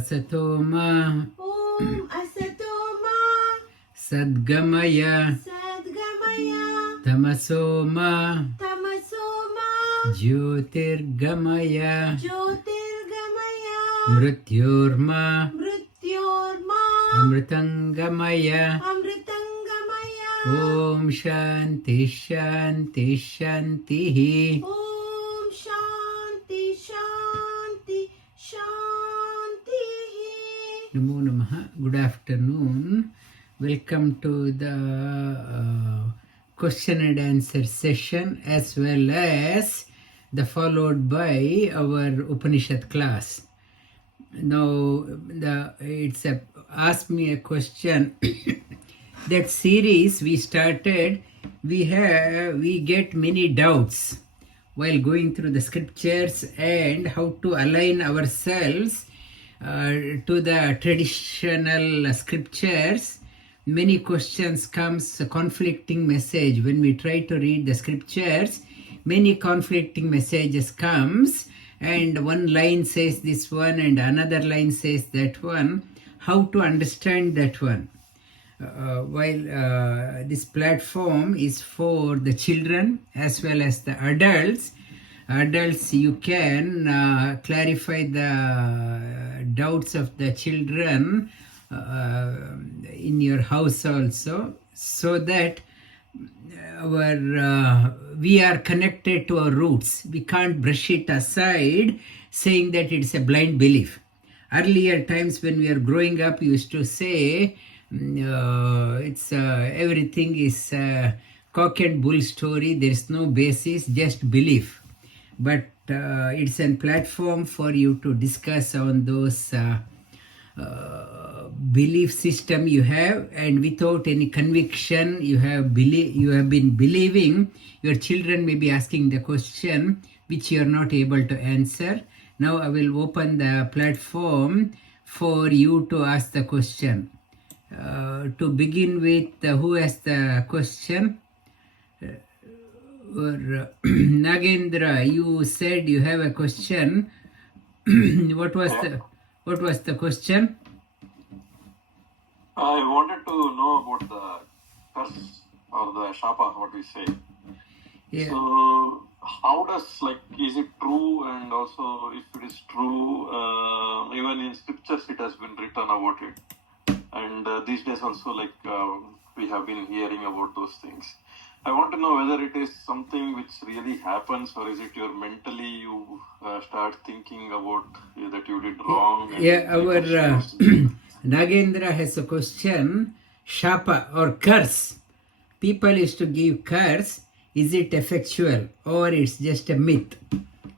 Asatoma Om Asatoma Sadgamaya Sadgamaya Tamasoma Tamasoma Jyotirgamaya Jyotirgamaya Mrityorma Mrityorma Amritangamaya Amritangamaya Om Shanti Shanti Shantihi. Om Shanti Shanti Shanti. Namo Namaha. Good afternoon. Welcome to the question and answer session as well as the followed by our Upanishad class. Now, it's a ask me a question. That series we started, we get many doubts while going through the scriptures and how to align ourselves to the traditional scriptures. Many questions comes, a conflicting message when we try to read the scriptures. Many conflicting messages comes, and one line says this one and another line says that one. How to understand that one? While this platform is for the children as well as the adults, you can clarify the doubts of the children in your house also, so that we are connected to our roots. We can't brush it aside saying that it's a blind belief. Earlier times when we are growing up, we used to say it's everything is cock and bull story. There is no basis, just belief. But it's a platform for you to discuss on those belief system you have, and without any conviction you have been believing. Your children may be asking the question which you are not able to answer. Now I will open the platform for you to ask the question. To begin with, who has the question? Nagendra, you said you have a question. What was the question? I wanted to know about the curse or the shapa, what we say. Yeah. So, how does, is it true? And also, if it is true, even in scriptures it has been written about it. And these days also, we have been hearing about those things. I want to know whether it is something which really happens, or is it your mentally you start thinking about that you did wrong. Yeah, our Nagendra has a question. Shapa or curse. People used to give curse. Is it effectual or it's just a myth?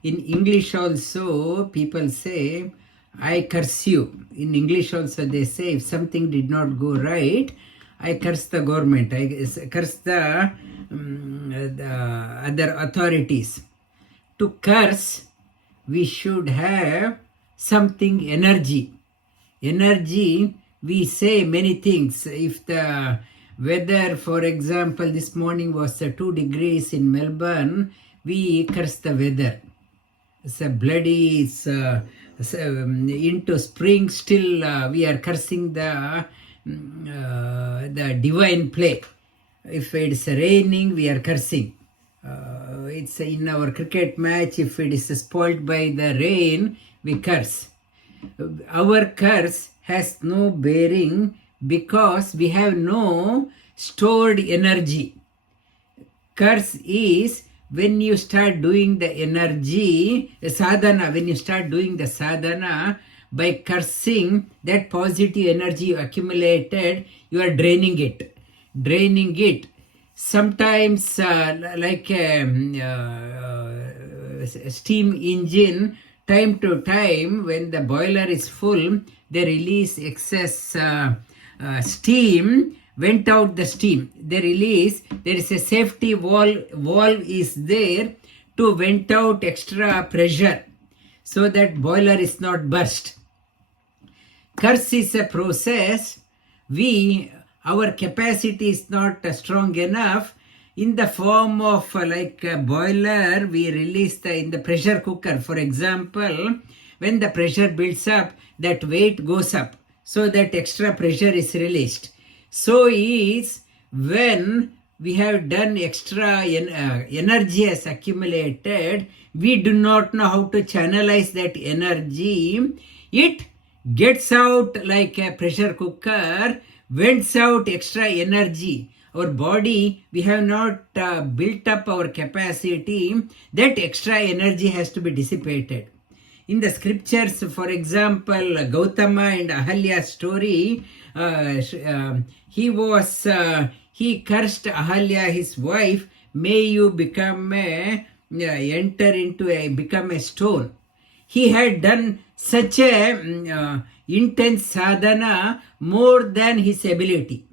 In English also, people say, I curse you. In English also they say, if something did not go right, I curse the government, I curse the other authorities. To curse, we should have something, energy. Energy, we say many things. If the weather, for example, this morning was 2 degrees in Melbourne, we curse the weather. It's a bloody, into spring, still we are cursing the divine play. If it's raining, we are cursing. It's in our cricket match, if it is spoiled by the rain, we curse. Our curse has no bearing because we have no stored energy. Curse is when you start doing the energy, sadhana, when you start doing the sadhana, by cursing, that positive energy you accumulated, you are draining it. Sometimes like a steam engine, time to time when the boiler is full, they release excess steam, went out the steam. They release, there is a safety valve is there to vent out extra pressure so that boiler is not burst. Curse is a process. Our capacity is not strong enough. In the form of like a boiler, we release in the pressure cooker. For example, when the pressure builds up, that weight goes up, so that extra pressure is released. So is when we have done extra energy has accumulated, we do not know how to channelize that energy. It gets out like a pressure cooker, vents out extra energy. Our body, we have not built up our capacity. That extra energy has to be dissipated. In the scriptures, for example, Gautama and Ahalya story, he cursed Ahalya, his wife, may you become become a stone. He had done such a intense sadhana, more than his ability.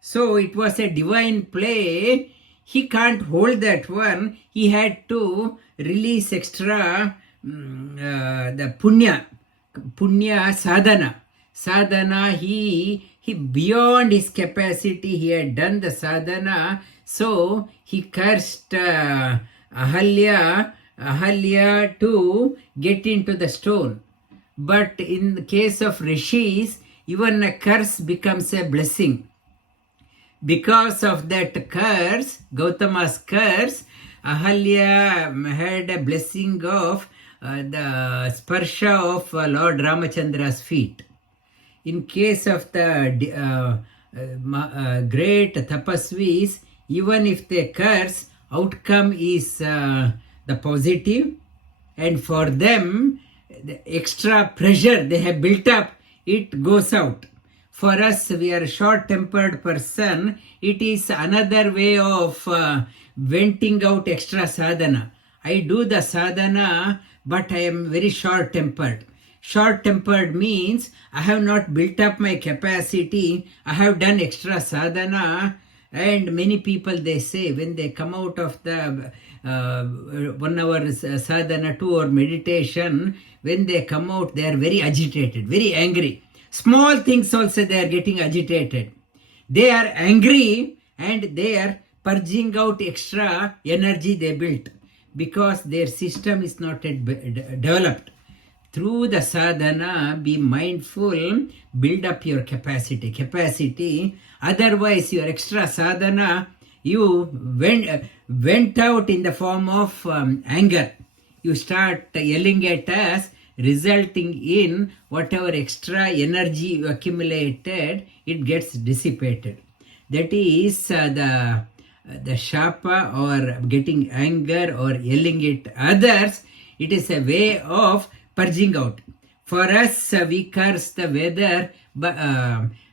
So it was a divine play. He can't hold that one. He had to release extra the punya sadhana. He beyond his capacity, he had done the sadhana. So he cursed Ahalya to get into the stone. But in the case of rishis, even a curse becomes a blessing. Because of that curse, Gautama's curse, Ahalya had a blessing of the sparsha of Lord Ramachandra's feet. In case of the great tapasvis, even if they curse, outcome is the positive, and for them, the extra pressure they have built up, it goes out. For us, we are a short-tempered person. It is another way of venting out extra sadhana. I do the sadhana, but I am very short-tempered. Short-tempered means I have not built up my capacity. I have done extra sadhana, and many people, they say, when they come out of the 1 hour sadhana, 2 hour meditation, when they come out, they are very agitated, very angry. Small things also they are getting agitated. They are angry and they are purging out extra energy they built, because their system is not yet developed. Through the sadhana, be mindful, build up your capacity. Otherwise, your extra sadhana, you went out in the form of anger. You start yelling at us, resulting in whatever extra energy you accumulated, it gets dissipated. That is the shapa, or getting anger or yelling at others. It is a way of purging out. For us, we curse the weather, but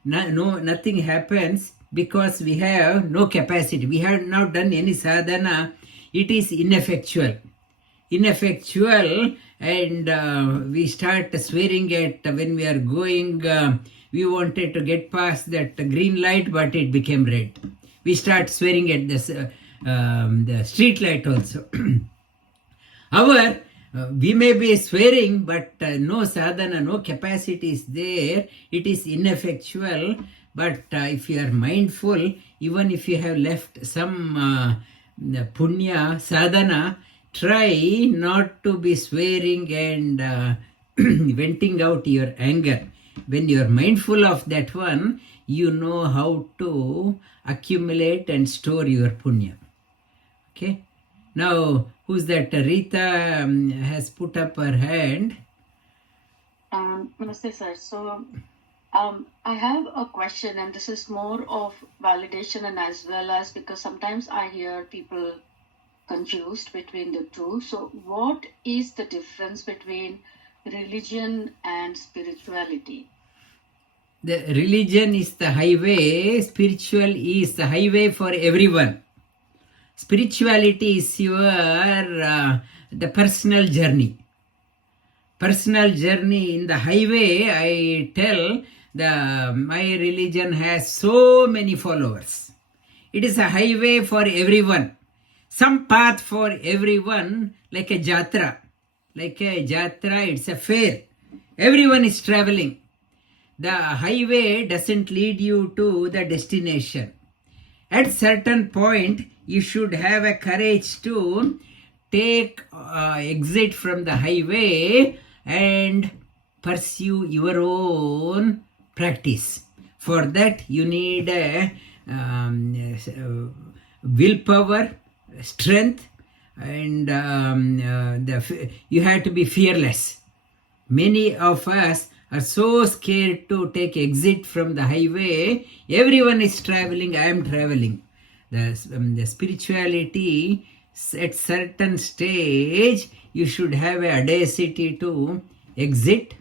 nothing happens, because we have no capacity. We have not done any sadhana. It is ineffectual, and we start swearing at when we are going. We wanted to get past that green light, but it became red. We start swearing at the street light also. We may be swearing, but no sadhana, no capacity is there. It is ineffectual. But if you are mindful, even if you have left some punya sadhana, try not to be swearing and venting out your anger. When you are mindful of that one, you know how to accumulate and store your punya. Okay. Now, who's that? Rita has put up her hand. Namaste, sir. So, I have a question, and this is more of validation, and as well as because sometimes I hear people confused between the two. So, what is the difference between religion and spirituality? The religion is the highway, spiritual is the highway for everyone. Spirituality is your the personal journey. Personal journey in the highway, I tell, my religion has so many followers. It is a highway for everyone. Some path for everyone, like a jatra. Like a jatra, it's a fair. Everyone is traveling. The highway doesn't lead you to the destination. At certain point, you should have a courage to take exit from the highway and pursue your own practice. For that you need willpower, strength, and you have to be fearless. Many of us are so scared to take exit from the highway. Everyone is traveling, I am traveling. The spirituality, at certain stage, you should have a audacity to exit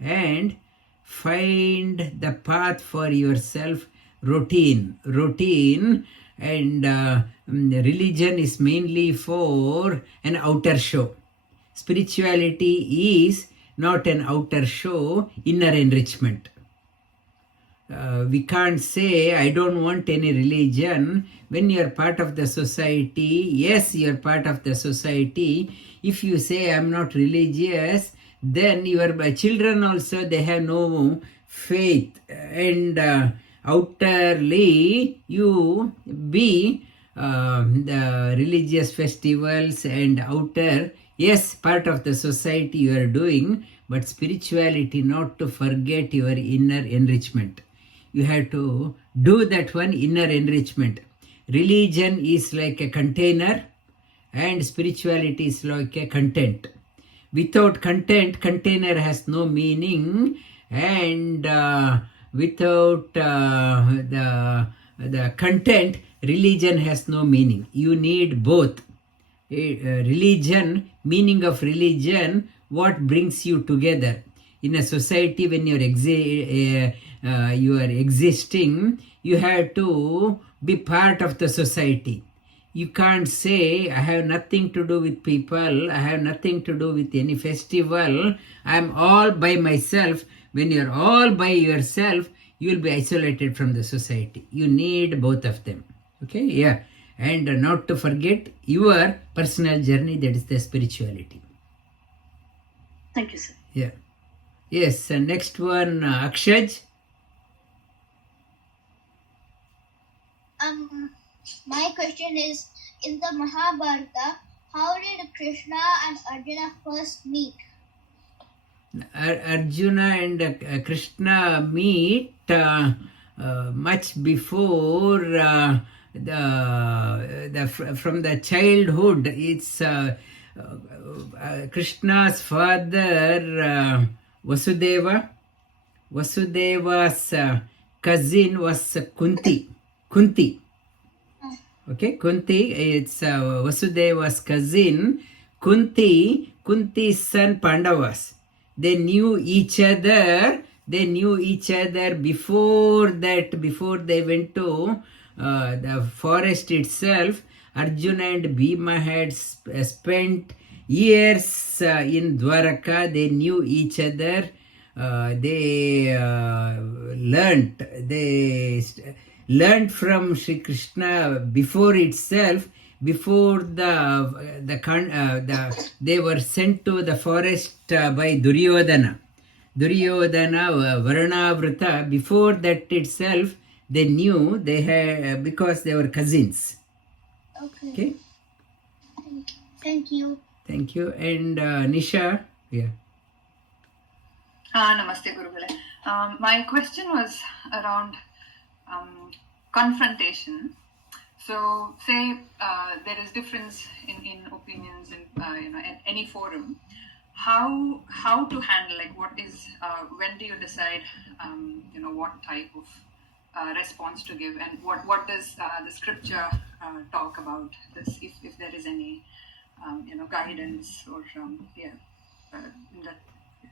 and find the path for yourself. Routine, and religion is mainly for an outer show. Spirituality is not an outer show, inner enrichment. We can't say, I don't want any religion. When you are part of the society, yes, you are part of the society. If you say, I'm not religious, then your children also, they have no faith. And outerly, you be the religious festivals and outer, yes, part of the society you are doing, but spirituality, not to forget your inner enrichment. You have to do that one, inner enrichment. Religion is like a container and spirituality is like a content. Without content, container has no meaning, and without the content, religion has no meaning. You need both. Religion, meaning of religion, what brings you together. In a society, when you are existing, you have to be part of the society. You can't say, I have nothing to do with people, I have nothing to do with any festival, I am all by myself. When you're all by yourself, you will be isolated from the society. You need both of them. Okay, yeah. And not to forget your personal journey, that is the spirituality. Thank you, sir. Yeah. Yes, next one, Akshaj. My question is, in the Mahabharata, how did Krishna and Arjuna first meet? Arjuna and Krishna meet much before from the childhood. It's Krishna's father, Vasudeva. Vasudeva's cousin was Kunti. Okay, Kunti, it's Vasudeva's cousin. Kunti's son Pandavas. They knew each other before that, before they went to the forest itself. Arjuna and Bhima had spent years in Dwaraka. They knew each other. They learned from Sri Krishna before itself. Before they were sent to the forest by Duryodhana, Varanavrata. Before that itself, they knew they had, because they were cousins. Okay. Thank you. Thank you. And Nisha, yeah. Namaste, Guruvale. My question was around confrontation. So, say there is difference in opinions in at any forum. How to handle, like, what is when do you decide what type of response to give, and what does the scripture talk about this, if there is any guidance or that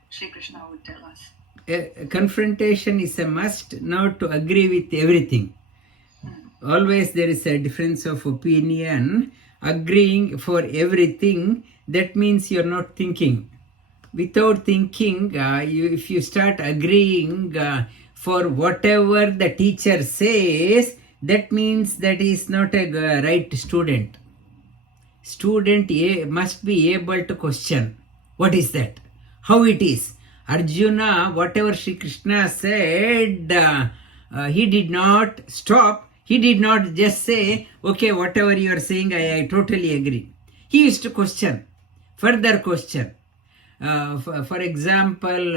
Sri Krishna would tell us. Confrontation is a must, not to agree with everything. Always there is a difference of opinion. Agreeing for everything, that means you're not thinking. Without thinking, if you start agreeing for whatever the teacher says, that means that is not a right student. Student must be able to question. What is that? How it is? Arjuna, whatever Sri Krishna said, he did not stop. He did not just say, okay, whatever you are saying, I totally agree. He used to question, further question. For example,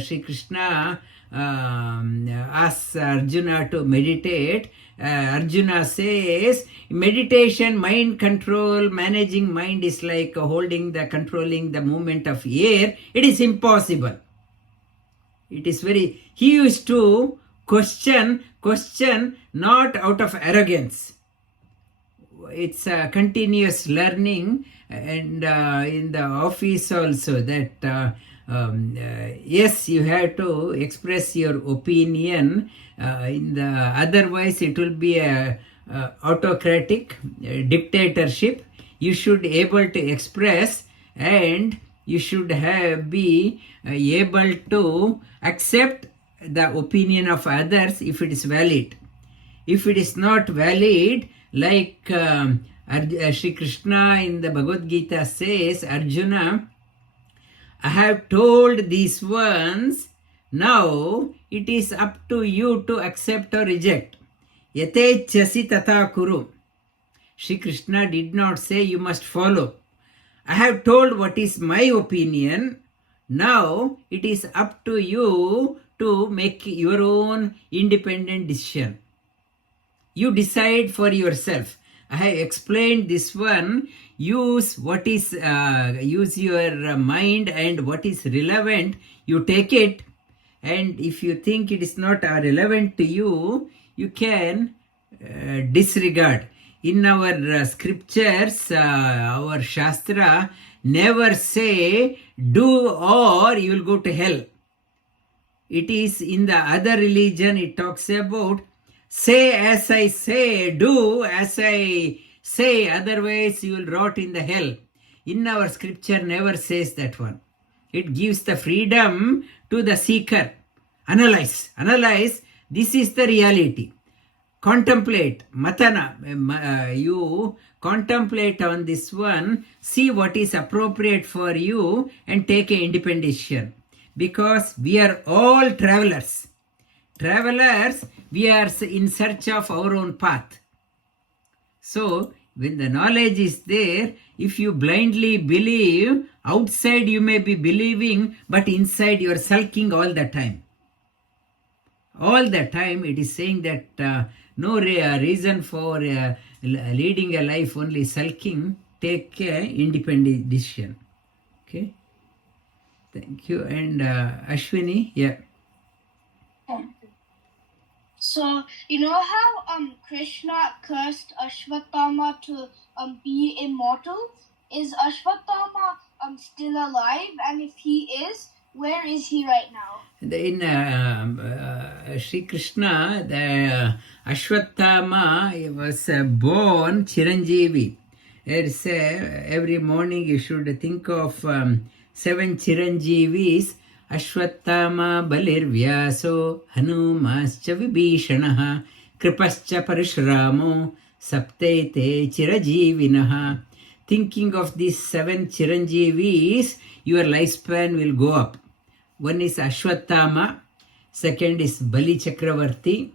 Sri Krishna asks Arjuna to meditate. Arjuna says, meditation, mind control, managing mind is like controlling the movement of air. It is impossible. It is very, he used to question not out of arrogance. It's a continuous learning, and in the office also that yes, you have to express your opinion. Otherwise it will be a autocratic dictatorship. You should be able to express, and you should be able to accept the opinion of others if it is valid. If it is not valid, like Sri Krishna in the Bhagavad Gita says, Arjuna, I have told these ones, now it is up to you to accept or reject. Yatechasi tata kuru. Sri Krishna did not say you must follow. I have told what is my opinion. Now it is up to you to make your own independent decision. You decide for yourself. I have explained this one. Use your mind, and what is relevant, you take it. And if you think it is not relevant to you, you can disregard. In our scriptures, our Shastra never say do or you will go to hell. It is in the other religion, it talks about say as I say, do as I say, otherwise you will rot in the hell. In our scripture never says that one. It gives the freedom to the seeker. Analyze, this is the reality. Contemplate, matana, you contemplate on this one, see what is appropriate for you and take an independent decision. Because we are all travelers. We are in search of our own path. So, when the knowledge is there, if you blindly believe, outside you may be believing, but inside you are sulking all the time. All the time it is saying that no reason for leading a life only sulking. Take an independent decision. Okay. Thank you. And Ashwini, yeah. So, you know how Krishna cursed Ashwatthama to be immortal? Is Ashwatthama still alive? And if he is, where is he right now? In Sri Krishna, the Ashwatthama was born Chiranjeevi. Every morning you should think of 7 Chiranjeevis. Ashwatthama Balirvyaso Hanumascha Vibhishanaha Kripascha Parishuramo Saptete Chirajeevinaha. Thinking of these 7 Chiranjeevis, your lifespan will go up. One is Ashwatthama, second is Bali Chakravarti,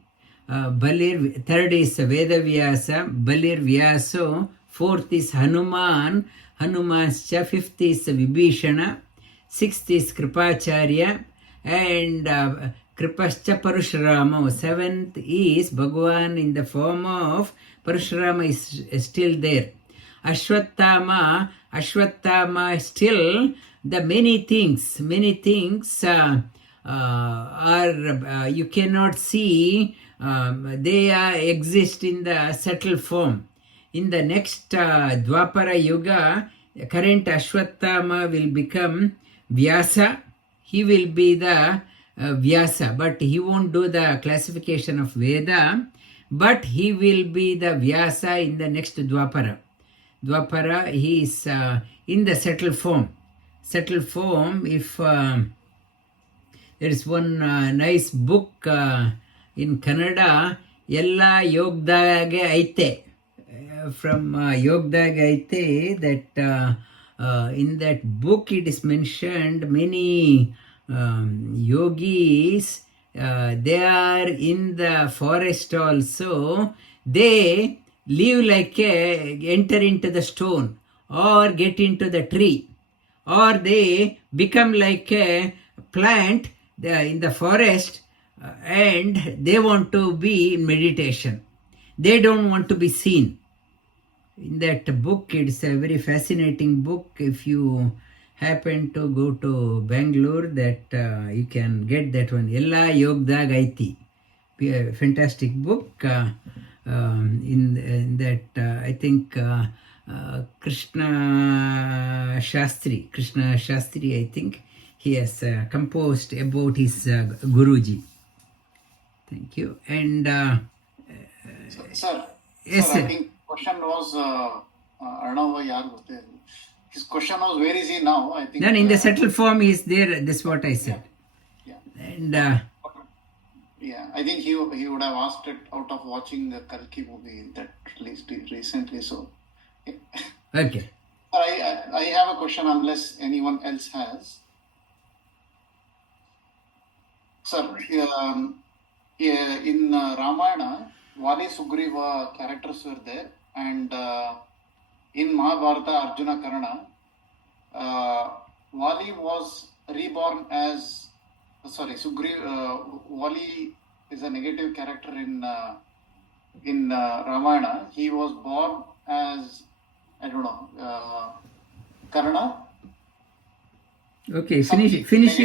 third is Vedavyasa, Balirvyaso, fourth is Hanuman, Hanumascha, fifth is Vibhishana, sixth is Kripacharya, and Kripascha Parashurama. Seventh is Bhagavan in the form of Parashurama is still there. Ashwatthama still the many things are you cannot see, they exist in the subtle form. In the next Dwapara Yuga, current Ashwatthama will become Vyasa. He will be the Vyasa, but he won't do the classification of Veda, but he will be the Vyasa in the next Dwapara. He is in the subtle form. If there is one nice book in Kannada, Ella Yogdage Aite, from Yogdage Aite, that in that book it is mentioned many yogis, they are in the forest also, they live like enter into the stone or get into the tree, or they become like a plant in the forest, and they want to be in meditation. They don't want to be seen. In that book, it's a very fascinating book. If you happen to go to Bangalore, that you can get that one. Ella Yogdag Aiti. A fantastic book. In that, I think Krishna Shastri, I think he has composed about his Guruji. Thank you. And Sir, yes, sir, I sir. think question was, I don't know why his question was, where is he now? I think. Then in the settled form is there. That's what I said. Yeah. And Yeah, I think he would have asked it out of watching the Kalki movie that released recently. So, yeah. okay. I have a question unless anyone else has. Sir, in Ramayana, Vali Sugriva characters were there, and in Mahabharata, Arjuna Karna, Vali was reborn as, Vali is a negative character in Ramayana. He was born as, I don't know, Karna. Okay, finish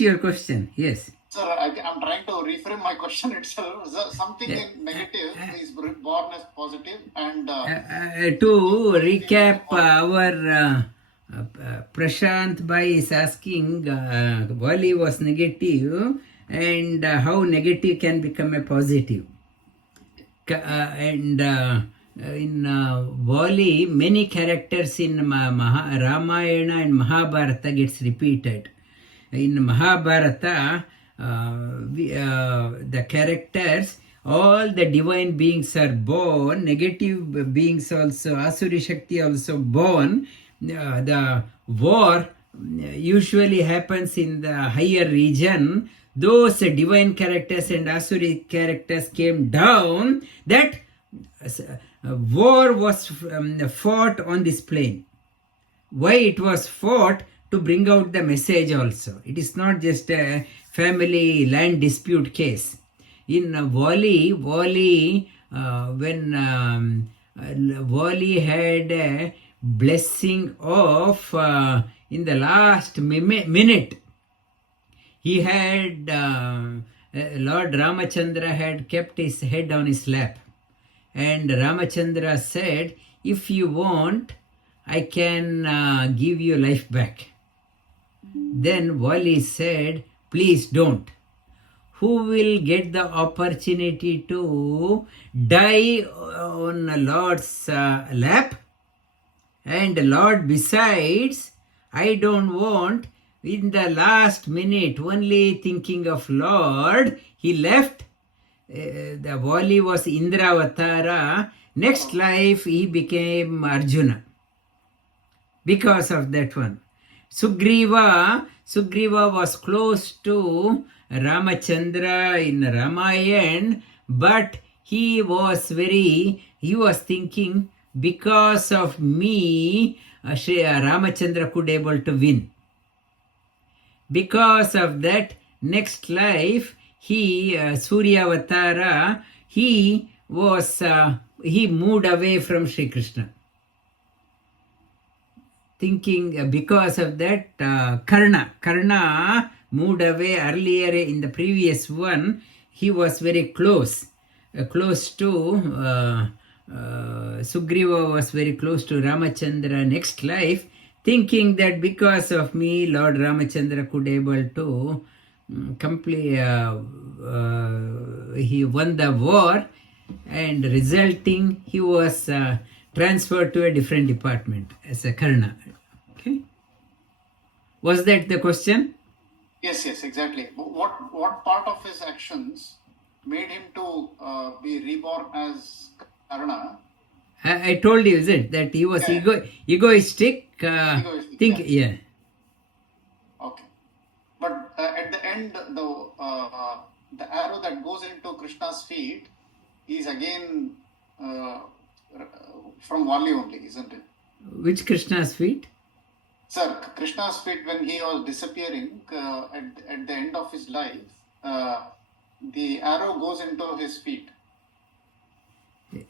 your question. Yes. Sir, I'm trying to reframe my question itself. Something in negative is born as positive, and to recap, our Prashant Bhai is asking, Vali was negative, and how negative can become a positive. And in Vali, many characters in Ramayana and Mahabharata gets repeated. In Mahabharata, the characters, all the divine beings are born, negative beings also, Asuri Shakti also born. The war usually happens in the higher region. Those divine characters and Asuri characters came down. That war was fought on this plane. Why it was fought? To bring out the message also. It is not just a family land dispute case. In Vali, when Vali had a blessing of, in the last minute, he had, Lord Ramachandra had kept his head on his lap. And Ramachandra said, if you want, I can give you life back. Then Vali said, please don't. Who will get the opportunity to die on Lord's lap? And Lord, besides, I don't want, in the last minute, only thinking of Lord, he left. The Vali was Indravatara. Next life, he became Arjuna. Because of that one. Sugriva was close to Ramachandra in Ramayana, but he was thinking, because of me, Ramachandra could able to win. Because of that, next life, he, Suryavatara, he moved away from Sri Krishna. Thinking because of that, Karna moved away earlier in the previous one. He was very close to Sugriva was very close to Ramachandra next life, thinking that because of me, Lord Ramachandra could able to complete, he won the war, and resulting he was transferred to a different department as a Karna. Okay, was that the question? Yes, exactly. What part of his actions made him to be reborn as Karna? I told you, is it that he was egoistic? Yeah. Okay, but at the end, the arrow that goes into Krishna's feet is again from Vali only, isn't it? Which Krishna's feet? Sir, Krishna's feet, when he was disappearing at the end of his life, the arrow goes into his feet.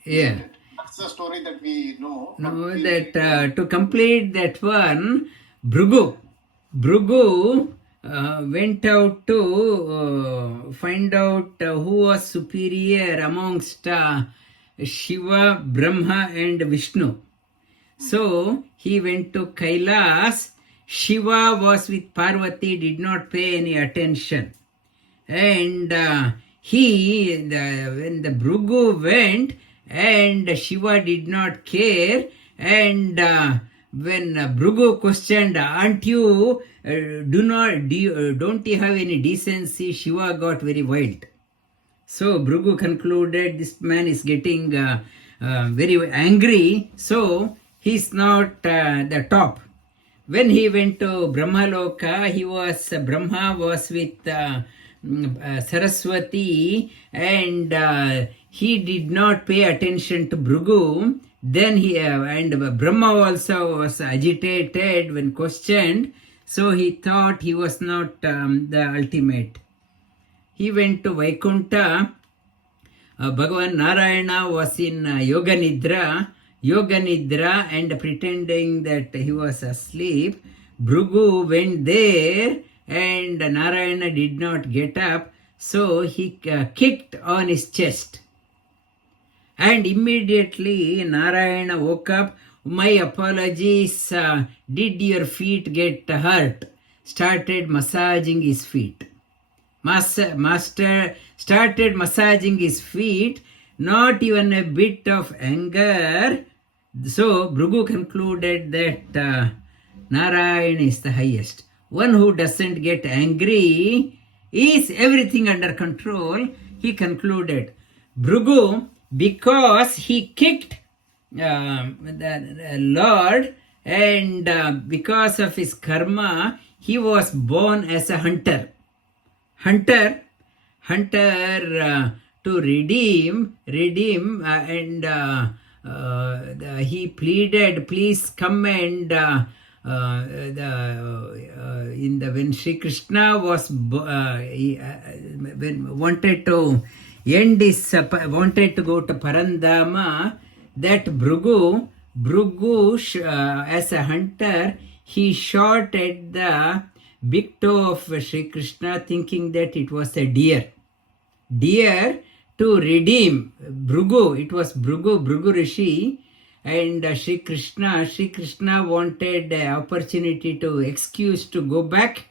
Yeah. Isn't it? That's the story that we know. but No, we- that to complete that one, Bhrigu went out to find out who was superior amongst Shiva, Brahma, and Vishnu. So he went to Kailas. Shiva was with Parvati, did not pay any attention. And when the Bhrigu went, and Shiva did not care, and when Bhrigu questioned, aren't you, don't you have any decency? Shiva got very wild. So Bhrigu concluded this man is getting very angry, so he's not the top. When he went to Brahmaloka, Brahma was with Saraswati, and he did not pay attention to Bhrigu. Then and Brahma also was agitated when questioned, so he thought he was not the ultimate. He went to Vaikuntha. Bhagavan Narayana was in Yoga Nidra, and pretending that he was asleep. Bhrigu went there, and Narayana did not get up, so he kicked on his chest. And immediately Narayana woke up. My apologies, did your feet get hurt? Started massaging his feet. Master started massaging his feet, not even a bit of anger. So Bhrigu concluded that Narayana is the highest. One who doesn't get angry is everything under control, he concluded. Bhrigu, because he kicked the Lord, and because of his karma, he was born as a hunter. To redeem, and he pleaded, please come and when Sri Krishna was wanted to go to Parandama, that Bhrigu as a hunter, he shot at the big toe of Sri Krishna, thinking that it was a deer to redeem Bhrigu. It was Bhrigu Rishi, and Sri Krishna wanted an opportunity to excuse to go back.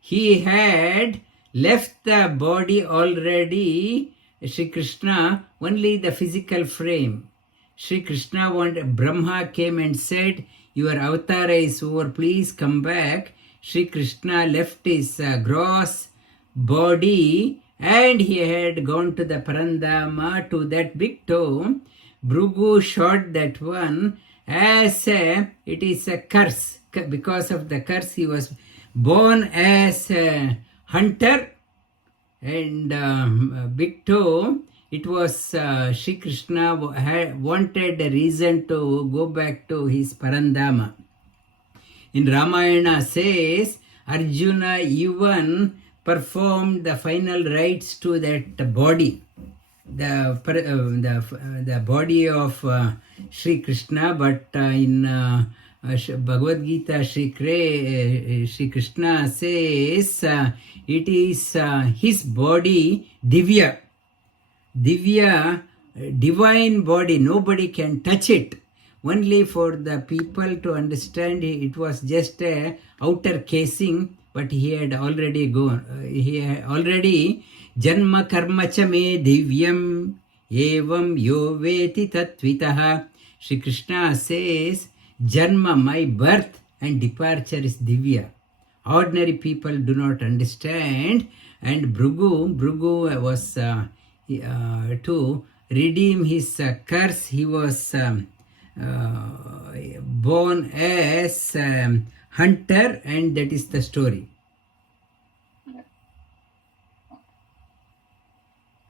He had left the body already, Sri Krishna, only the physical frame. Sri Krishna Brahma came and said, your avatara is over, please come back. Sri Krishna left his gross body, and he had gone to the Parandama, to that big toe. Bhrigu shot that one as it is a curse. Because of the curse, he was born as a hunter, and big toe. It was Sri Krishna wanted a reason to go back to his Parandama. In Ramayana says, Arjuna even performed the final rites to that body, the body of Sri Krishna, but in Bhagavad Gita, Sri Krishna says it is his body, Divya, divine body, nobody can touch it. Only for the people to understand it was just a outer casing, but he had already gone. He had already janma karma cha me divyam evam yo veti tatvitaha. Shri Krishna says, janma, my birth and departure is divya. Ordinary people do not understand, and Bhrigu was to redeem his curse. He was born as hunter, and that is the story.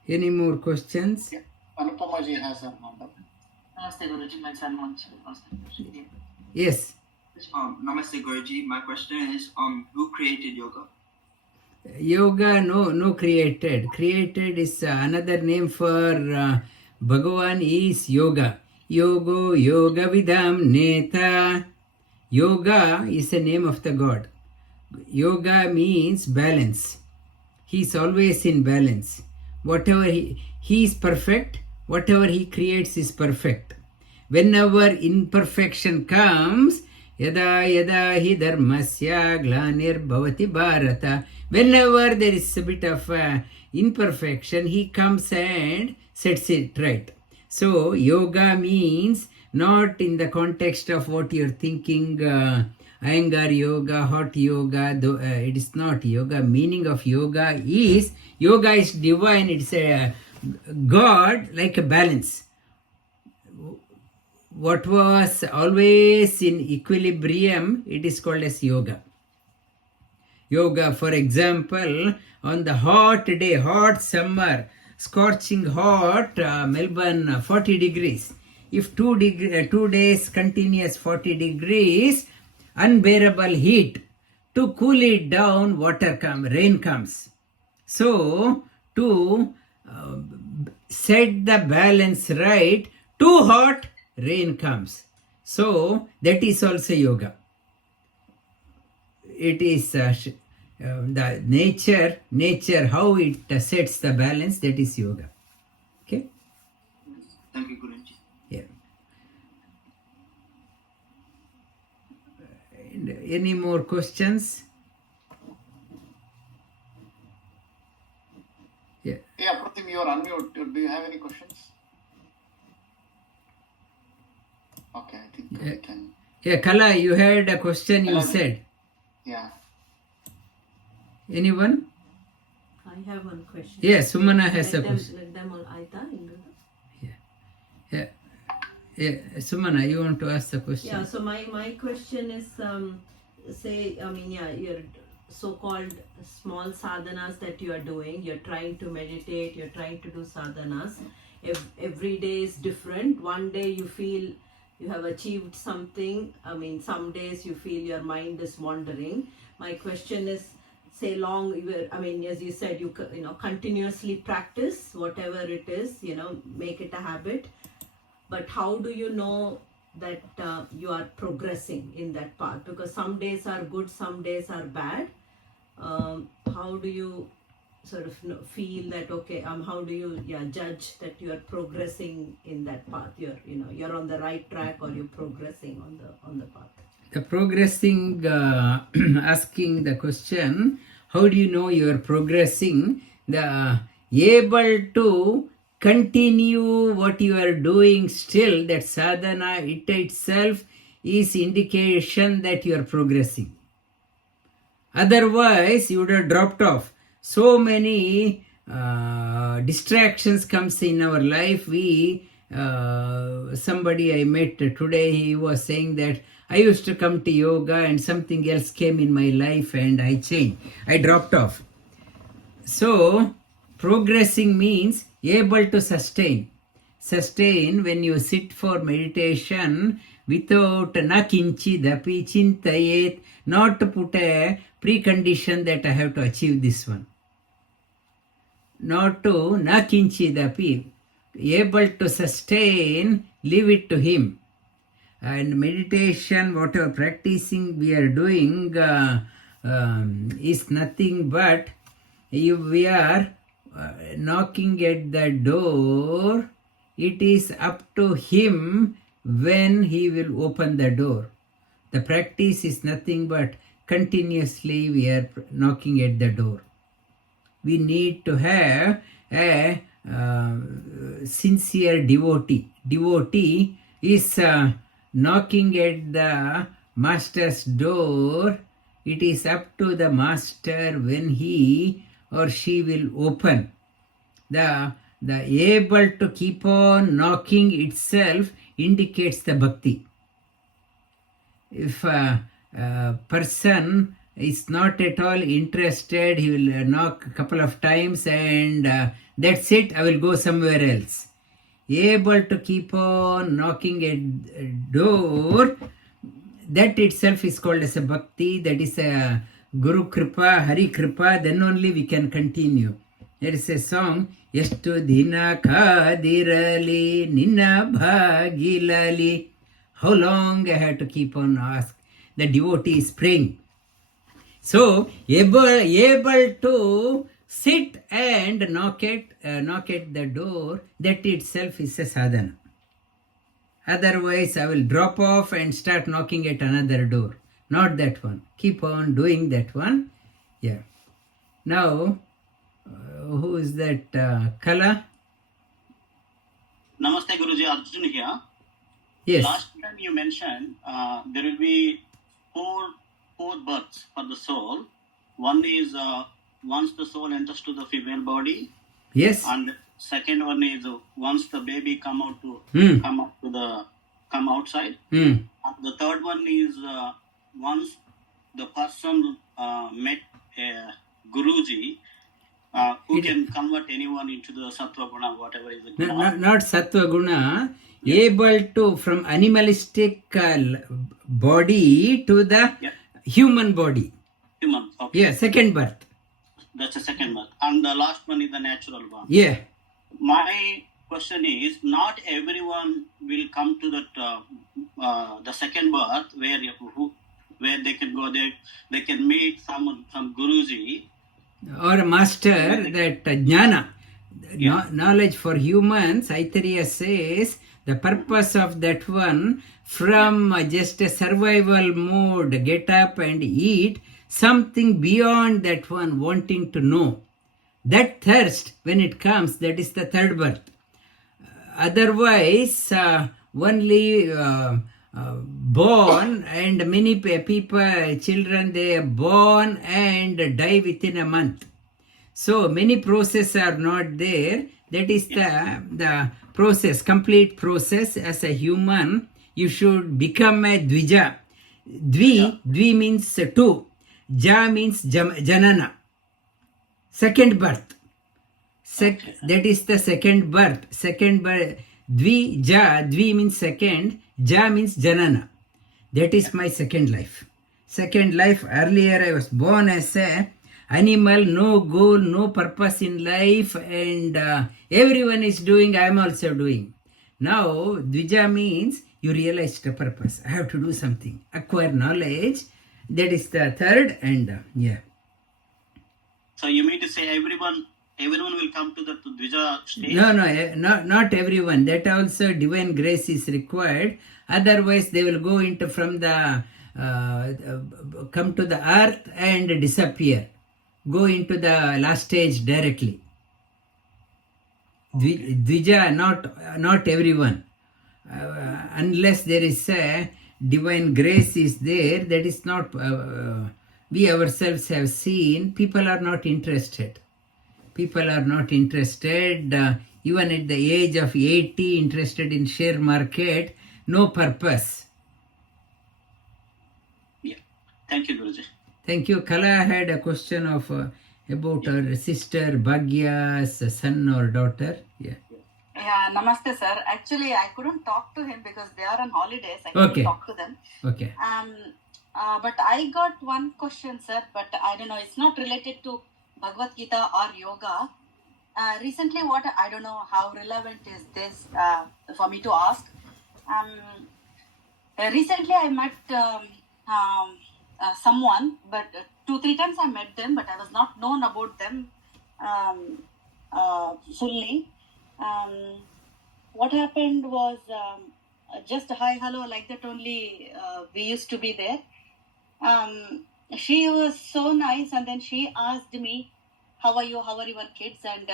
Any more questions? Yeah. Anupamaji has her hand up. Namaste Guruji, my son wants to ask a question. Yes. Namaste Guruji. My question is, who created yoga? Yoga, no created. Created is another name for Bhagavan is yoga. Yogo, yoga vidam neta. Yoga is the name of the God. Yoga means balance. He is always in balance. Whatever he is perfect, whatever he creates is perfect. Whenever imperfection comes, yada yada hi dharmasya glanir bhavati bharata. Whenever there is a bit of imperfection, he comes and sets it right. So yoga means not in the context of what you're thinking, Iyengar yoga, hot yoga, it is not yoga. Meaning of yoga is divine, it's a God like a balance. What was always in equilibrium, it is called as yoga. Yoga, for example, on the hot day, hot summer, scorching hot, Melbourne 40 degrees. If 2 days continuous 40 degrees, unbearable heat, to cool it down, rain comes. So, to set the balance right, too hot, rain comes. So, that is also yoga. It is the nature, how it sets the balance, that is yoga. Okay? Thank you, Guruji. Yeah. And any more questions? Yeah. Yeah, Pratim, you are unmute. Do you have any questions? Okay, I think we can. Yeah, Kala, you had a question, you said. Yeah. Anyone? I have one question. Yeah, Sumana has a question. Let them all aita. Yeah, Sumana, you want to ask the question? Yeah, so my question is, your so-called small sadhanas that you are doing, you're trying to meditate, you're trying to do sadhanas. Every day is different. One day you feel you have achieved something. Some days you feel your mind is wandering. My question is, say as you said, you continuously practice whatever it is, make it a habit. But how do you know that you are progressing in that path? Because some days are good, some days are bad. How do you sort of feel that, okay, how do you judge that you are progressing in that path? You're on the right track, or you're progressing on the path? The progressing, asking the question, how do you know you are progressing? The able to continue what you are doing still, that sadhana, it itself is indication that you are progressing. Otherwise, you would have dropped off. So many distractions comes in our life. Somebody I met today, he was saying that I used to come to yoga and something else came in my life and I changed. I dropped off. So, progressing means able to sustain. Sustain when you sit for meditation without na kinchidapi chintayet, not to put a precondition that I have to achieve this one. Not to na kinchidapi, able to sustain, leave it to him. And meditation, whatever practicing we are doing is nothing but if we are knocking at the door, it is up to him when he will open the door. The practice is nothing but continuously we are knocking at the door. We need to have a sincere devotee. Devotee is knocking at the master's door. It is up to the master when he or she will open. The able to keep on knocking itself indicates the bhakti. If a person is not at all interested, he will knock a couple of times and that's it, I will go somewhere else. Able to keep on knocking at door, that itself is called as a bhakti. That is a Guru Kripa, Hari Kripa. Then only we can continue. There is a song. Estu dina kadirali nina bhagilali. How long I have to keep on ask? The devotee is praying. So able to sit and knock at the door. That itself is a sadhana. Otherwise, I will drop off and start knocking at another door. Not that one. Keep on doing that one. Yeah. Now, who is that? Kala? Namaste Guruji, Arjun here. Yes. Last time you mentioned there will be four births for the soul. One is once the soul enters to the female body. Yes. And second one is once the baby come outside. And the third one is once the person met a Guruji who can convert anyone into the Sattva Guna, whatever is the Guna. Not Sattva Guna. Yes. Able to, from animalistic body to the human body. Human, okay. Yeah, second birth. That's the second birth. And the last one is the natural one. Yeah. My question is, not everyone will come to that the second birth where they can go there, they can meet some Guruji or a master, that jnana, knowledge for humans. Aitareya says the purpose of that one, from just a survival mode, get up and eat, something beyond that one, wanting to know. That thirst, when it comes, that is the third birth. Otherwise, only born, and many people, children, they are born and die within a month. So many processes are not there. That is the process, complete process. As a human, you should become a dvija. Dvi means two. Ja means janana. Second birth. That is the second birth. Second birth. Dvi means second. Ja means janana. That is my second life. Second life, earlier I was born as a animal, no goal, no purpose in life, and everyone is doing, I am also doing. Now, Dvija means you realize the purpose. I have to do something. Acquire knowledge. That is the third, and So you mean to say everyone will come to the Dvija stage? No, not everyone. That also divine grace is required. Otherwise, they will go into from the come to the earth and disappear. Go into the last stage directly. Dvija, not everyone. Unless there is a divine grace is there, that is not. We ourselves have seen people are not interested. People are not interested. Even at the age of 80, interested in share market, no purpose. Yeah. Thank you, Guruji. Thank you. Kala had a question of about her sister Bhagya's son or daughter. Yeah. Yeah, namaste, sir. Actually, I couldn't talk to him because they are on holidays. I couldn't talk to them. Okay. But I got one question, sir. But I don't know. It's not related to Bhagavad Gita or yoga. Recently, I don't know how relevant is this for me to ask. Recently, I met someone, but 2-3 times I met them, but I was not known about them fully. What happened was just hi, hello, like that only. We used to be there. She was so nice, and then she asked me, how are you? How are your kids? And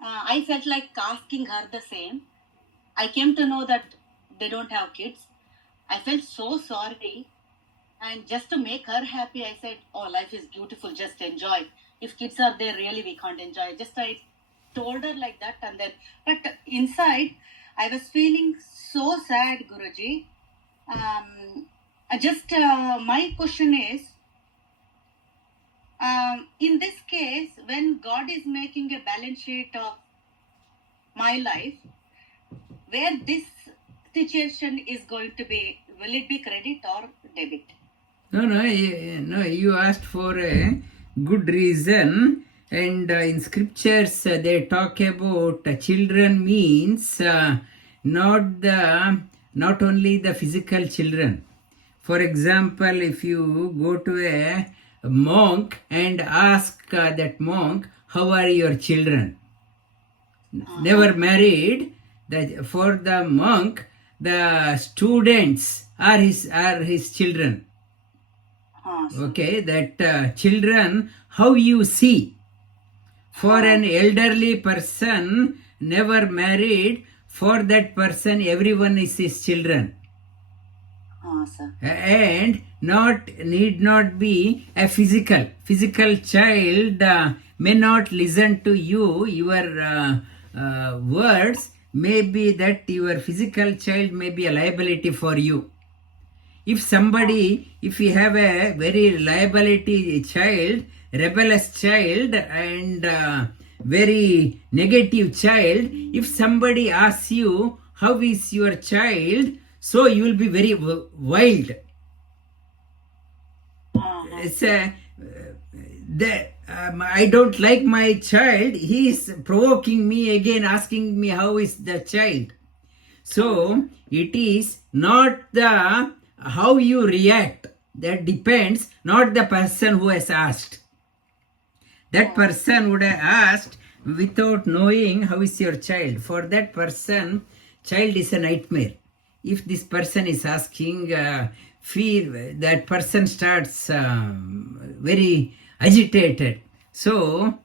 I felt like asking her the same. I came to know that they don't have kids. I felt so sorry. And just to make her happy, I said, oh, life is beautiful. Just enjoy. If kids are there, really, we can't enjoy. Just I told her like that. And then, but inside, I was feeling so sad, Guruji. My question is, in this case, when God is making a balance sheet of my life, where this situation is going to be, will it be credit or debit? No, you asked for a good reason, and in scriptures they talk about children means not only the physical children. For example, if you go to a monk and ask that monk, how are your children? Never married, for the monk, the students are his children. Okay, that children, how you see. For an elderly person, never married, for that person, everyone is his children. And need not be a physical child may not listen to your words. Maybe that your physical child may be a liability for you. If you have a very liability child, rebellious child, and very negative child, if somebody asks you, how is your child? So you will be very wild. It's I don't like my child. He is provoking me again, asking me how is the child. So it is not the how you react. That depends, not the person who has asked. That person would have asked without knowing how is your child. For that person, child is a nightmare. If this person is asking, that person starts very agitated. So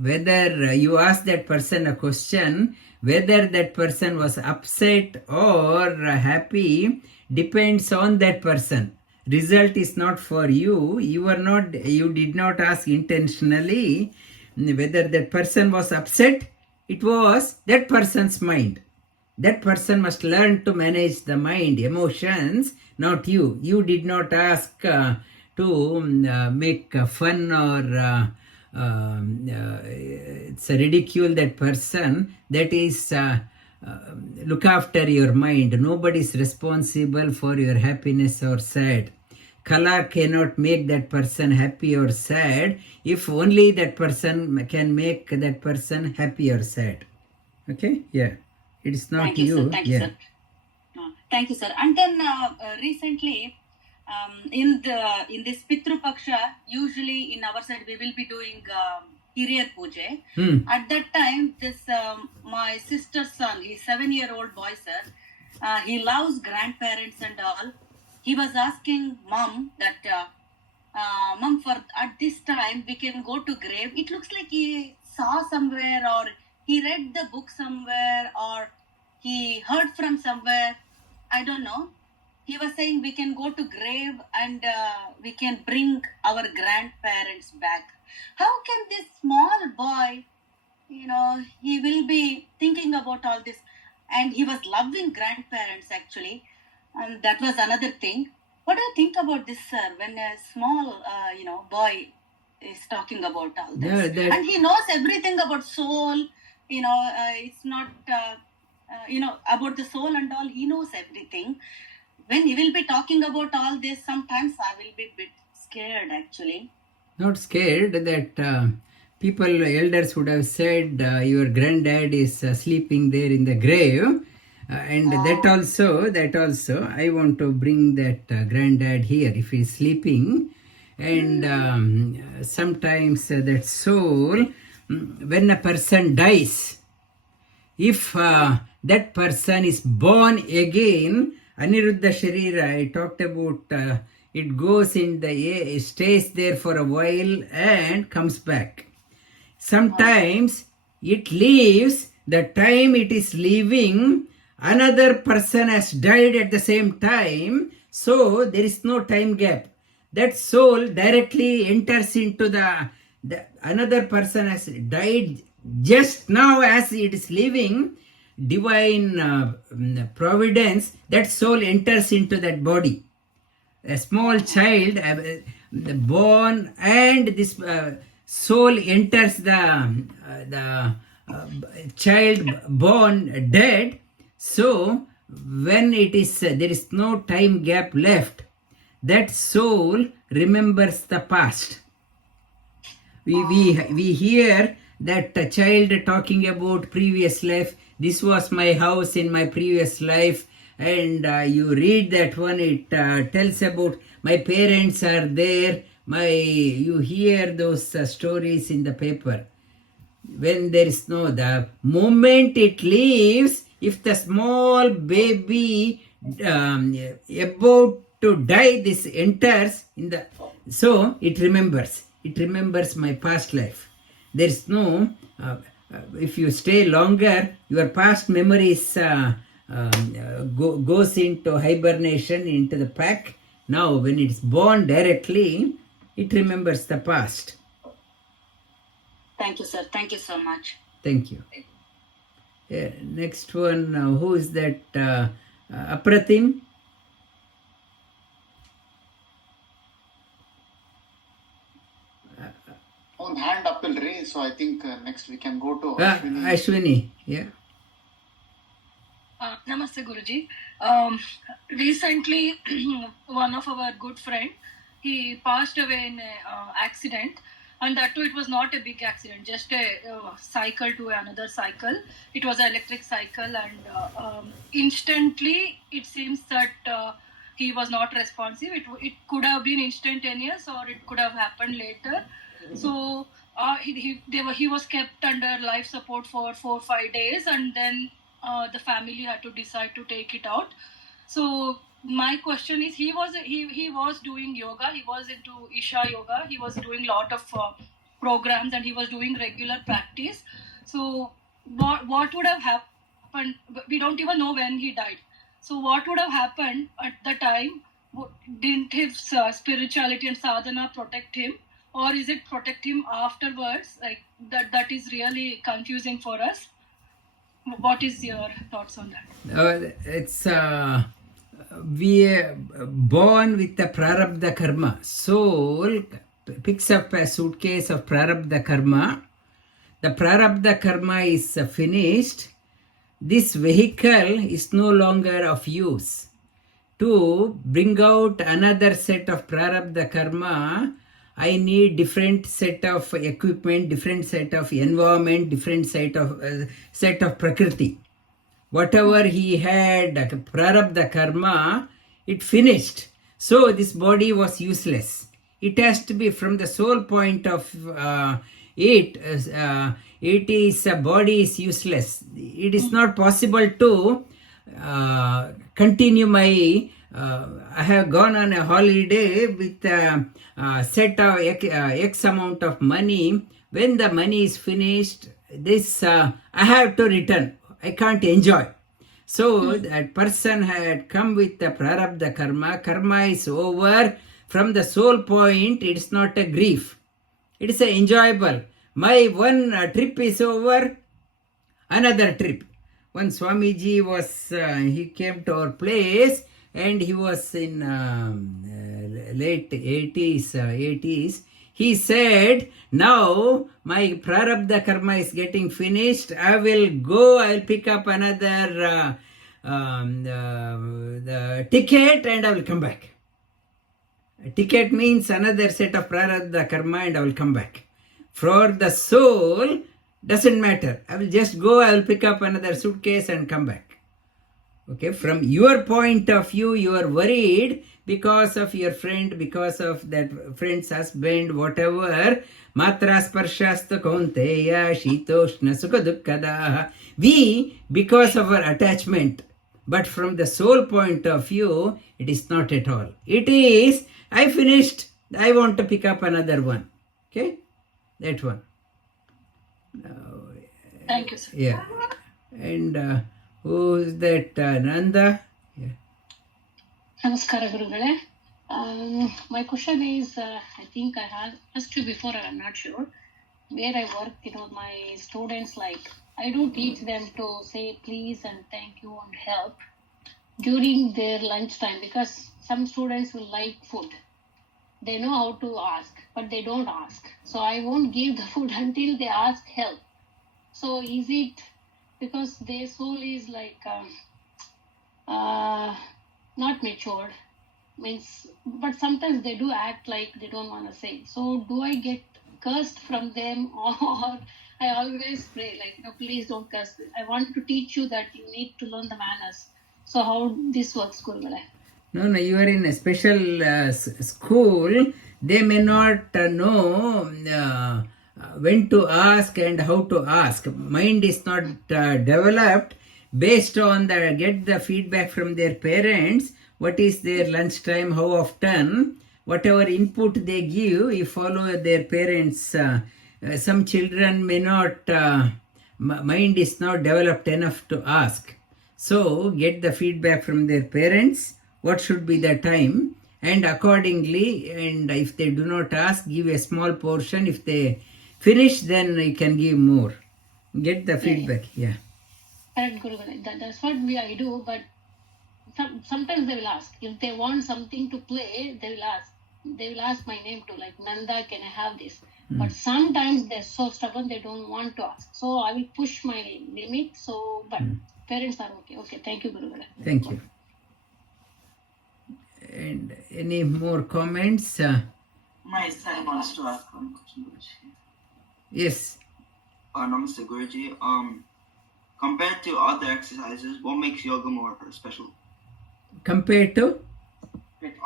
whether you ask that person a question, whether that person was upset or happy depends on that person. Result is not for you. You did not ask intentionally. Whether that person was upset, it was that person's mind. That person must learn to manage the mind, emotions, not you. You did not ask to make fun or it's a ridicule that person. That is look after your mind. Nobody is responsible for your happiness or sad. Color cannot make that person happy or sad. If only that person can make that person happy or sad. Okay? Yeah. It is not Thank you, sir. Thank you, yeah. sir. Thank you, sir. And then recently, in this Pitru Paksha, usually in our side we will be doing Kriya Puja. At that time, this my sister's son, he's 7-year-old boy, sir. He loves grandparents and all. He was asking mom that, mom, for at this time we can go to grave. It looks like he saw somewhere, or he read the book somewhere, or he heard from somewhere. I don't know. He was saying we can go to grave and we can bring our grandparents back. How can this small boy, he will be thinking about all this? And he was loving grandparents actually. And that was another thing. What do you think about this, sir, when a small, boy is talking about all this? And he knows everything about soul. It's not, about the soul and all. He knows everything. When he will be talking about all this, sometimes I will be a bit scared actually. Not scared that elders would have said your granddad is sleeping there in the grave. And that also, I want to bring that granddad here if he is sleeping. And sometimes that soul, when a person dies, if that person is born again, Aniruddha Sharira, I talked about, it goes in the air, stays there for a while and comes back. Sometimes it leaves, the time it is leaving, another person has died at the same time, so there is no time gap. That soul directly enters into the another person has died just now as it is leaving. Divine providence, that soul enters into that body. A small child born, and this soul enters the child born dead. So when it is there is no time gap left, that soul remembers the past. We hear that a child talking about previous life. This was my house in my previous life, and you read that one. It tells about my parents are there. You hear those stories in the paper. When there is the moment it leaves, if the small baby about to die, this enters in the, so it remembers my past life. There is no if you stay longer, your past memories goes into hibernation, into the pack. Now when it's born directly, it remembers the past. Thank you, sir. Thank you so much. Thank you. Yeah, next one, who is that? Apratim? One hand up will raise, so I think next we can go to Ashwini. Ashwini, yeah. Namaste, Guruji. Recently, one of our good friend, he passed away in an accident, and that too it was not a big accident, just a cycle to another cycle. It was an electric cycle, and instantly it seems that he was not responsive. It could have been instantaneous, or it could have happened later. So he was kept under life support for 4-5 days, and then the family had to decide to take it out. So my question is, he was doing yoga. He was into Isha yoga. He was doing lot of programs, and he was doing regular practice. So what would have happened? We don't even know when he died. So what would have happened at the time? Didn't his spirituality and sadhana protect him, or is it protect him afterwards? Like that is really confusing for us. What is your thoughts on that? It's we are born with the prarabdha karma. Soul picks up a suitcase of prarabdha karma. The prarabdha karma is finished. This vehicle is no longer of use. To bring out another set of prarabdha karma, I need different set of equipment, different set of environment, different set of prakriti. Whatever he had, prarabdha karma, it finished. So this body was useless. It has to be from the soul point of it is body is useless. It is not possible to continue my I have gone on a holiday with a set of X amount of money. When the money is finished, this I have to return. I can't enjoy. So that person had come with the prarabdha karma. Karma is over. From the soul point, it's not a grief. It is enjoyable. My one trip is over, another trip. When Swamiji was, he came to our place, and he was in late 80s. He said, now my prarabdha karma is getting finished. I will pick up another the ticket, and I will come back. A ticket means another set of prarabdha karma, and I will come back. For the soul, doesn't matter. I will just go, I will pick up another suitcase and come back. Okay, from your point of view, you are worried because of your friend, because of that friend's husband, whatever. Matra sparshasta kaunteya shitoshna sukha dukkada. We, because of our attachment. But from the soul point of view, it is not at all. It is, I finished, I want to pick up another one. Okay, that one. Thank you, sir. Yeah. And who is that? Nanda? Yeah. Namaskara, Gurugule. My question is, I think I have asked you before, I'm not sure. Where I work, my students, I do teach them to say please and thank you and help during their lunchtime, because some students will like food. They know how to ask, but they don't ask. So I won't give the food until they ask help. So is it because their soul is not matured. Means, but sometimes they do act like they don't want to say. So do I get cursed from them, or I always pray like, no, please don't curse. I want to teach you that you need to learn the manners. So how this works, Guruvale? No, you are in a special school. They may not know when to ask and how to ask. Mind is not developed based on get the feedback from their parents. What is their lunchtime, how often, whatever input they give, you follow their parents. Some children may not, mind is not developed enough to ask. So get the feedback from their parents, what should be the time, and accordingly, and if they do not ask, give a small portion. If they finish, then you can give more. Get the feedback, yeah. Correct, Guruvale. That's what I do, but sometimes they will ask. If they want something to play, they will ask. They will ask my name too, like, Nanda, can I have this? But sometimes they're so stubborn, they don't want to ask. So I will push my limit. So, but parents are okay. Okay, thank you, Guruvale. Thank you. And any more comments? My son wants to ask one question. Yes. Namaste, Guruji. Compared to other exercises, what makes yoga more special? Compared to?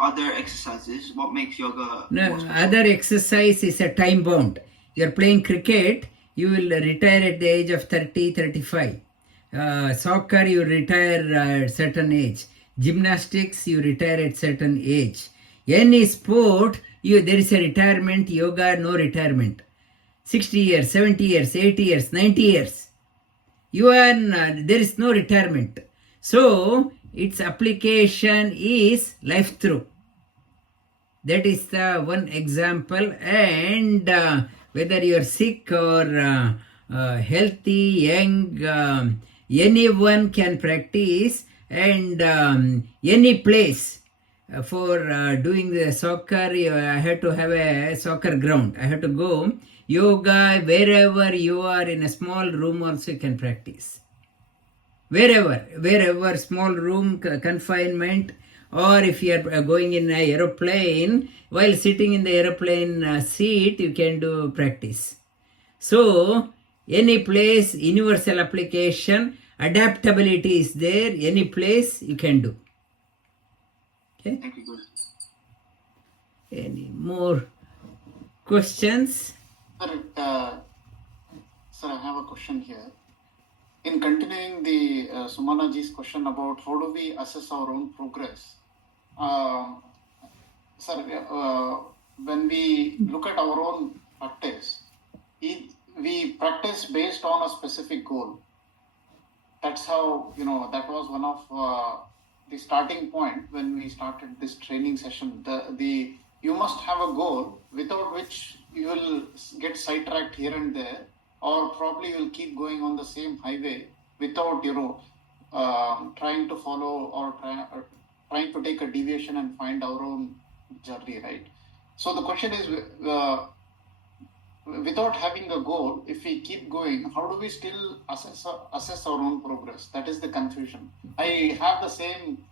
Other exercises, what makes yoga more special? Other exercise is a time bound. You're playing cricket, you will retire at the age of 30, 35. Soccer, you retire at certain age. Gymnastics, you retire at certain age. Any sport, there is a retirement. Yoga, no retirement. 60 years, 70 years, 80 years, 90 years. There is no retirement. So, its application is life through. That is the one example. And whether you are sick or healthy, young, anyone can practice. And any place for doing the soccer, I have to have a soccer ground. I have to go. Yoga, wherever you are in a small room also you can practice. Wherever small room confinement, or if you are going in an aeroplane, while sitting in the aeroplane seat, you can do practice. So, any place, universal application, adaptability is there, any place you can do. Okay? Thank you, Guru. Any more questions? Sir, I have a question here. In continuing the Sumanaji's question about how do we assess our own progress, sir, when we look at our own practice, we practice based on a specific goal. That's how, that was one of the starting point when we started this training session. You must have a goal without which you will get sidetracked here and there, or probably you will keep going on the same highway without, trying to follow or trying to take a deviation and find our own journey, right? So the question is, without having a goal, if we keep going, how do we still assess our own progress? That is the confusion. I have the same,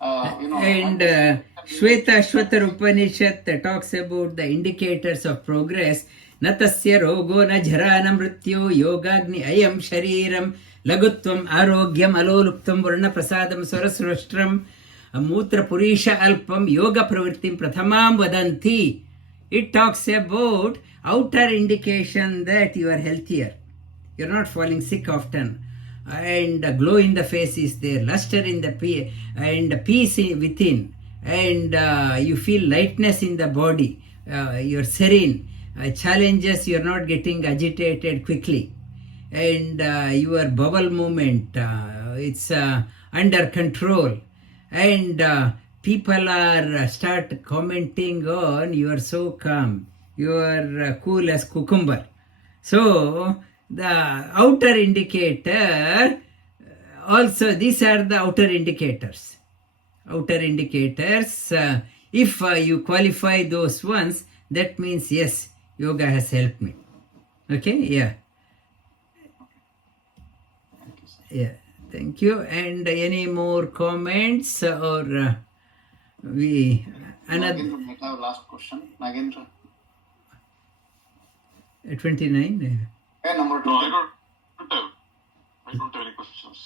And Shweta Shwatar Upanishad talks about the indicators of progress. Natasya rogo na jhara na mrityu yogagni ayam shariram lagutvam arogyam aloluptam varna prasadam sarasrastram mutra purisha alpam yoga pravrittim prathamam vadanti. It talks about outer indication that you are healthier. You are not falling sick often. And glow in the face is there, luster in the and peace within, and you feel lightness in the body. You're serene. Challenges, you're not getting agitated quickly, and your bowel movement, it's under control, and people are start commenting on you are so calm, you are cool as cucumber. So the outer indicator, also these are the outer indicators. If you qualify those ones, that means yes, yoga has helped me. Okay, yeah. Thank you. And any more comments or we another Nagendra might have last question. Nagendra. 29? Yeah, number No, 20. I don't have any questions.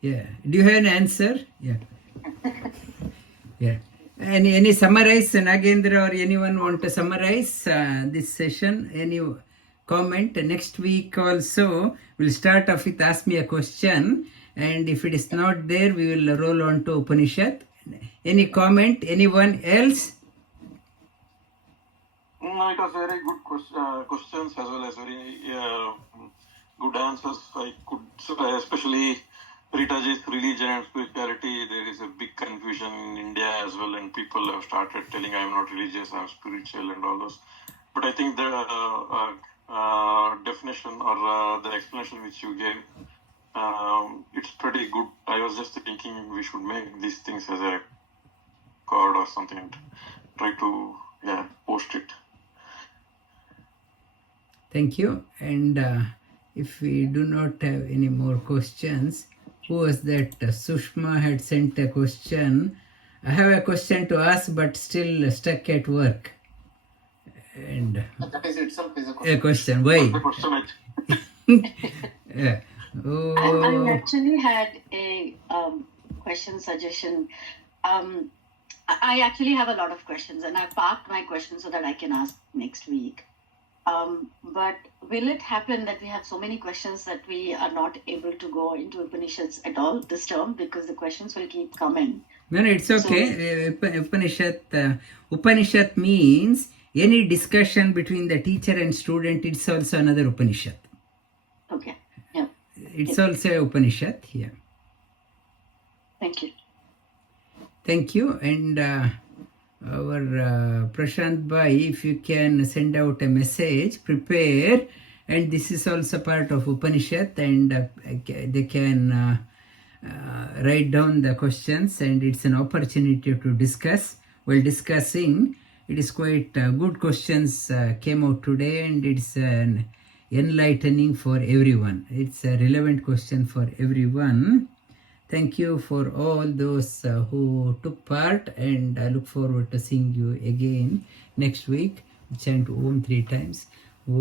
Yeah. Do you have an answer? Yeah. Yeah. Any summarize, Nagendra, or anyone want to summarize this session? Any comment? Next week also we'll start off with ask me a question, and if it is not there, we will roll on to Upanishad. Any comment? Anyone else? No, it was very good questions as well as very good answers. I could, especially Ritaji's religion and spirituality, there is a big confusion in India as well, and people have started telling I'm not religious, I'm spiritual, and all those. But I think the definition or the explanation which you gave, it's pretty good. I was just thinking we should make these things as a card or something and try to post it. Thank you. And if we do not have any more questions, who was that? Sushma had sent a question. I have a question to ask, but still stuck at work. And that is itself is a question. A question. Why? Yeah. I actually had a question suggestion. I actually have a lot of questions, and I parked my questions so that I can ask next week. But will it happen that we have so many questions that we are not able to go into Upanishads at all this term because the questions will keep coming? No, it's okay. Upanishad means any discussion between the teacher and student. It's also another Upanishad. Okay. Yeah. It's also Upanishad. Yeah. Thank you. Thank you. And our Prashant Bhai, if you can send out a message, prepare, and this is also part of Upanishad, and they can write down the questions, and it's an opportunity to discuss. While discussing, it is quite good questions came out today, and it's an enlightening for everyone. It's a relevant question for everyone. Thank you for all those who took part, and I look forward to seeing you again next week. Chant Om 3 times. Om.